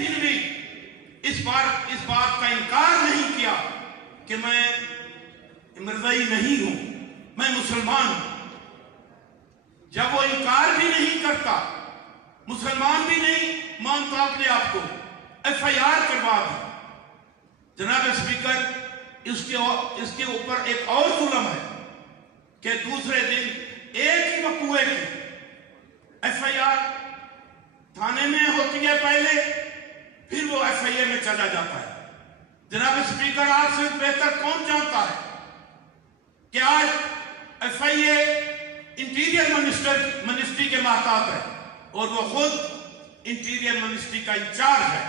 دن بھی اس بات کا انکار نہیں کیا کہ میں مرزائی نہیں ہوں، میں مسلمان ہوں۔ جب وہ انکار بھی نہیں کرتا، مسلمان بھی نہیں مانتا اپنے آپ کو، ایف آئی آر کروا دی۔ جناب اسپیکر، اس کے اوپر ایک اور ظلم ہے کہ دوسرے دن ایک ہی مقبوضے کی ایف آئی آر تھانے میں ہوتی ہے پہلے، پھر وہ ایف آئی اے میں چلا جاتا ہے۔ جناب اسپیکر، آپ سے بہتر کون جانتا ہے کہ آج ایف آئی اے انٹیریئر منسٹری کے محتاط ہے اور وہ خود انٹیریئر منسٹری کا انچارج ہے۔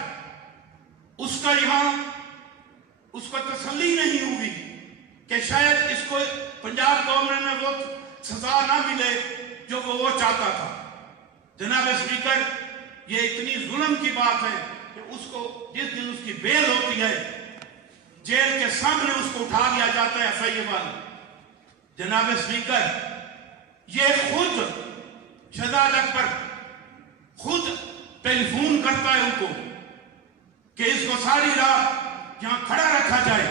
اس کو تسلی نہیں ہوئی کہ شاید اس کو پنجاب گورنمنٹ میں وہ سزا نہ ملے جو وہ چاہتا تھا۔ جناب اسپیکر، یہ اتنی ظلم کی بات ہے کہ اس کو جس دن اس کی بیل ہوتی ہے، جیل کے سامنے اس کو اٹھا دیا جاتا ہے ایف آئی اے والے۔ جناب اسپیکر، یہ خود شہزاد اکبر خود ٹیلی فون کرتا ہے ان کو کہ اس کو ساری رات یہاں کھڑا رکھا جائے،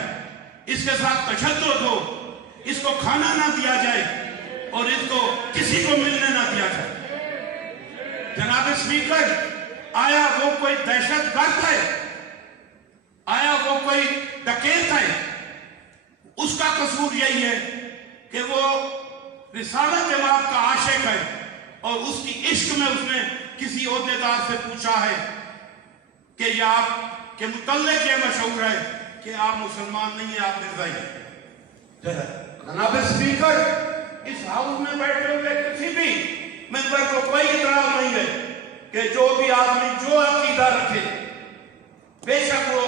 اس کے ساتھ تشدد ہو، اس کو کھانا نہ دیا جائے اور اس کو کسی کو ملنے نہ دیا جائے۔ جناب اسپیکر، آیا وہ کوئی دہشت گرد ہے؟ آیا وہ کوئی ڈکیت ہے؟ اس کا قصور یہی ہے کہ وہ رسالت امام کا عاشق ہے اور اس کی عشق میں اس نے کسی عہدیدار سے پوچھا ہے کہ یہ آپ کے متعلق یہ مشہور ہے کہ آپ مسلمان نہیں ہیں، آپ مرزائی ہیں۔ جناب اسپیکر، اس ہاؤس میں بیٹھے ہوئے کسی بھی ممبر کو کوئی اعتراض نہیں ہے کہ جو بھی آدمی جو عقیدہ رکھے بے شک وہ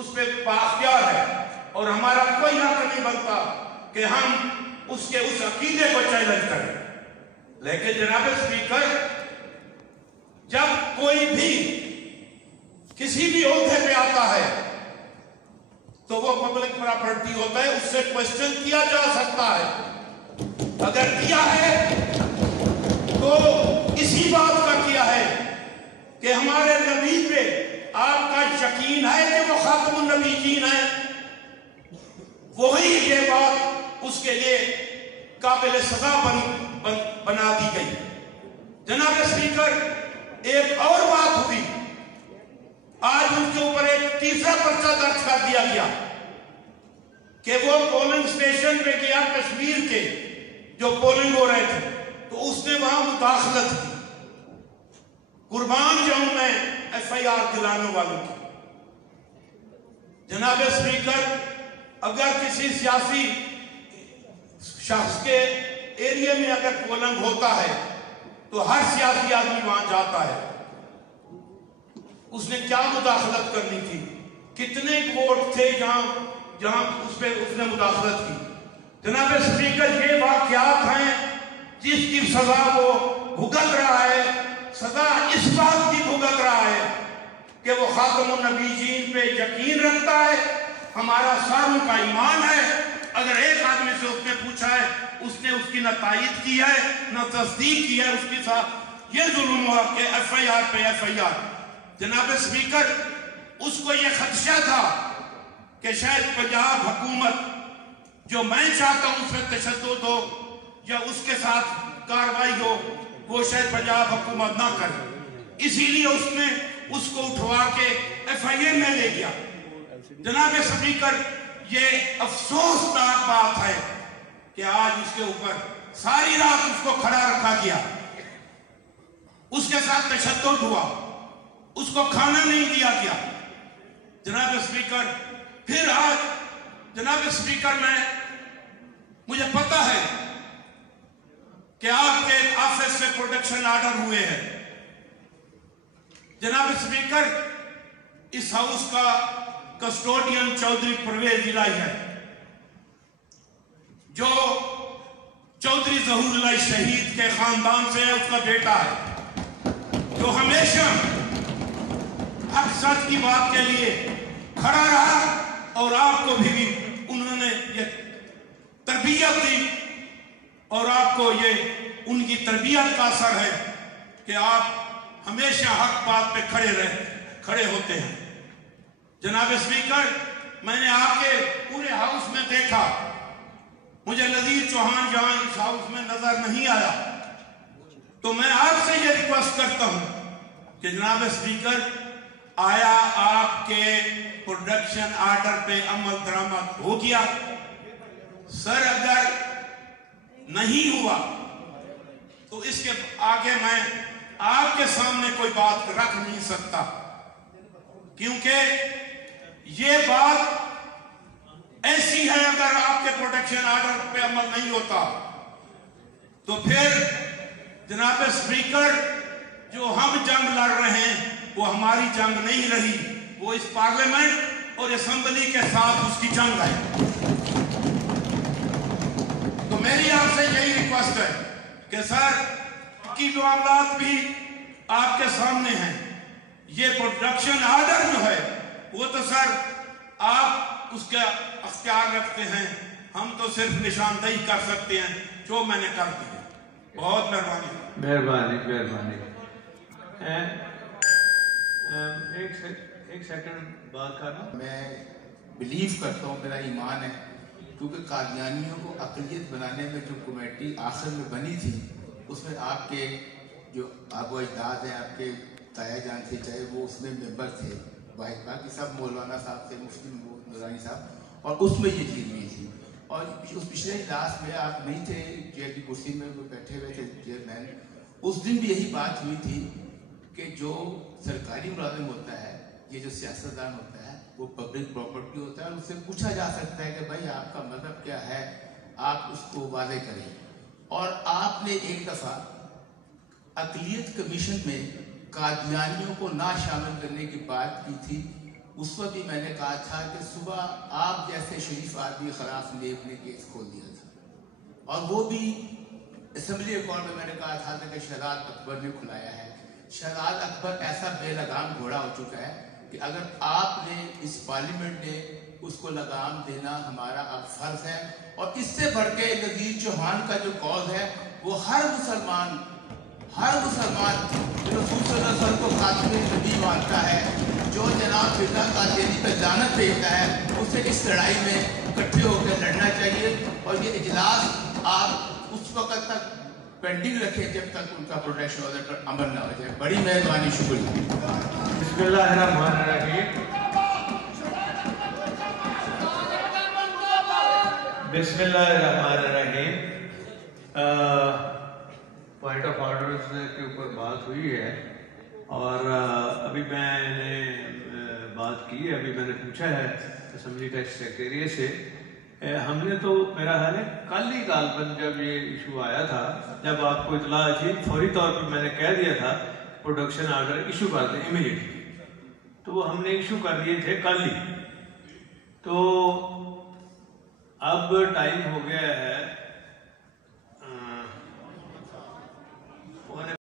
اس پہ بااختیار ہے اور ہمارا کوئی حق نہیں بنتا کہ ہم اس عقیدے کو چیلنج کریں۔ لیکن جناب اسپیکر، جب کوئی بھی کسی بھی عہدے پہ آتا ہے تو وہ پبلک پراپرٹی ہوتا ہے، اس سے کوسچن کیا جا سکتا ہے۔ اگر کیا ہے تو اسی بات کا کیا ہے کہ ہمارے نبی پہ آپ کا یقین ہے کہ وہ خاتم النبیین ہے، وہی یہ بات اس کے لیے قابل سزا بنا دی گئی۔ جناب اسپیکر، ایک اور بات ہوئی، آج ان کے اوپر ایک تیسرا پرچہ درج کر دیا گیا کہ وہ پولنگ سٹیشن پہ گیا کشمیر کے جو پولنگ ہو رہے تھے تو اس نے وہاں مداخلت کی، قربان جاؤں میں ایف آئی آر دلانے والوں کی۔ جناب اسپیکر، اگر کسی سیاسی شخص کے ایریے میں اگر پولنگ ہوتا ہے تو ہر سیاسی آدمی وہاں جاتا ہے۔ اس نے کیا مداخلت کرنی تھی؟ کتنے ووٹ تھے جہاں اس نے مداخلت کی؟ جناب اسپیکر، یہ واقعات ہیں جس کی سزا وہ بھگت رہا ہے، سزا اس بات کی بھگت رہا ہے کہ وہ خاتم النبیین پہ یقین رکھتا ہے، ہمارا ساروں کا ایمان ہے۔ اگر ایک آدمی سے اس نے پوچھا ہے، اس نے اس کی نہ تائید کی ہے نہ تصدیق کی ہے، اس کے ساتھ یہ ظلم ہوا کہ ایف آئی آر پہ ایف آئی آر۔ جناب اسپیکر، اس کو یہ خدشہ تھا کہ شاید پنجاب حکومت جو میں چاہتا ہوں اس میں تشدد ہو یا اس کے ساتھ کاروائی ہو، وہ شاید پنجاب حکومت نہ کرے، اسی لیے اس نے اس کو اٹھوا کے ایف آئی اے میں لے گیا۔ جناب اسپیکر، یہ افسوسناک بات ہے کہ آج اس کے اوپر ساری رات اس کو کھڑا رکھا گیا، اس کے ساتھ تشدد ہوا، اس کو کھانا نہیں دیا گیا۔ جناب اسپیکر، پھر آج جناب اسپیکر مجھے پتا ہے کہ آپ کے آفس سے پروٹیکشن آرڈر ہوئے ہیں۔ جناب اسپیکر، اس ہاؤس کا کسٹوڈین چودھری پرویز الہی ہے، جو چودھری ظہور الہی شہید کے خاندان سے ہے، اس کا بیٹا ہے، جو ہمیشہ حق سچ کی بات کے لیے کھڑا رہا اور آپ کو بھی انہوں نے یہ تربیت دی اور آپ کو یہ ان کی تربیت کا اثر ہے کہ آپ ہمیشہ حق بات پہ کھڑے رہے۔ کھڑے ہوتے ہیں. جناب اسپیکر, میں نے آ کے پورے ہاؤس میں دیکھا, مجھے نذیر چوہان جہاں اس ہاؤس میں نظر نہیں آیا. تو میں آپ سے یہ ریکویسٹ کرتا ہوں کہ جناب اسپیکر, آیا آپ کے پروڈکشن آرڈر پہ عمل درآمد ہو گیا؟ سر اگر نہیں ہوا تو اس کے آگے میں آپ کے سامنے کوئی بات رکھ نہیں سکتا, کیونکہ یہ بات ایسی ہے, اگر آپ کے پروڈکشن آرڈر پہ عمل نہیں ہوتا تو پھر جناب اسپیکر جو ہم جنگ لڑ رہے ہیں وہ ہماری جنگ نہیں رہی, وہ اس پارلیمنٹ اور اسمبلی کے ساتھ اس کی جنگ ہے. تو میری آپ سے یہی ریکویسٹ ہے کہ سر کی معاملات بھی آپ کے سامنے ہیں. یہ پروڈکشن آرڈر جو ہے وہ تو سر آپ اس کا اختیار رکھتے ہیں, ہم تو صرف نشاندہی کر سکتے ہیں جو میں نے کر دیا. بہت مہربانی. مہربانی مہربانی. ایک سیکنڈ بات کرنا. میں بلیو کرتا ہوں, میرا ایمان ہے, کیونکہ قادیانیوں کو اقلیت بنانے میں جو کمیٹی آخر میں بنی تھی اس میں آپ کے جو آبا و اجداد ہیں, آپ کے تایا جان تھے, چاہے وہ اس میں ممبر تھے, باقی سب مولانا صاحب تھے, مفتی نورانی صاحب, اور اس میں یہ چیز ہوئی تھی. اور اس پچھلے اجلاس میں آپ نہیں تھے, چیئر کی کرسی میں بیٹھے ہوئے تھے چیئرمین, اس دن بھی یہی بات ہوئی تھی کہ جو سرکاری ملازم ہوتا ہے, یہ جو سیاستدان ہوتا ہے, وہ پبلک پراپرٹی ہوتا ہے, اور اس سے پوچھا جا سکتا ہے کہ بھائی آپ کا مذہب کیا ہے, آپ اس کو واضح کریں. اور آپ نے ایک دفعہ اقلیت کمیشن میں قادیانیوں کو نہ شامل کرنے کی بات کی تھی. اس وقت بھی میں نے کہا تھا کہ صبح آپ جیسے شریف آدمی خلاف نیب نے کیس کھول دیا تھا, اور وہ بھی اسمبلی ریکارڈ میں نے کہا تھا کہ شہزاد اکبر نے کھلایا ہے. شہزاد اکبر ایسا بے لگام گھوڑا ہو چکا ہے کہ اگر آپ نے, اس پارلیمنٹ نے اس کو لگام دینا ہمارا اب فرض ہے. اور اس سے بڑھ کے نذیر چوہان کا جو کاز ہے وہ ہر مسلمان رسول صلی اللہ علیہ وسلم کو خاتم نبی مانتا ہے, جو جناب فرقہ قادیانی پہ لعنت بھیجتا ہے, اسے اس لڑائی میں اکٹھے ہو کے لڑنا چاہیے. اور یہ اجلاس آپ اس وقت تک پینڈنگ رکھیں جب تک ان کا پروٹیکشن آرڈر پر عمل نہ ہو جائے. بڑی مہربانی, شکریہ. بسم اللہ الرحمن الرحیم. بسم اللہ الرحمن الرحیم. پوائنٹ آف آرڈرز کے اوپر بات ہوئی ہے, اور ابھی میں نے بات کی ہے, ابھی میں نے پوچھا ہے اسمبلی کا سیکریٹریٹ سے. ہم نے تو میرا خیال ہے کل ہی غالباً جب یہ ایشو آیا تھا, جب آپ کو اطلاع تھی, فوری طور پر میں نے کہہ دیا تھا پروڈکشن آرڈر ایشو کر دیں امیڈیٹلی, تو وہ ہم نے ایشو کر دیے تھے کل ہی. تو اب ٹائم ہو گیا ہے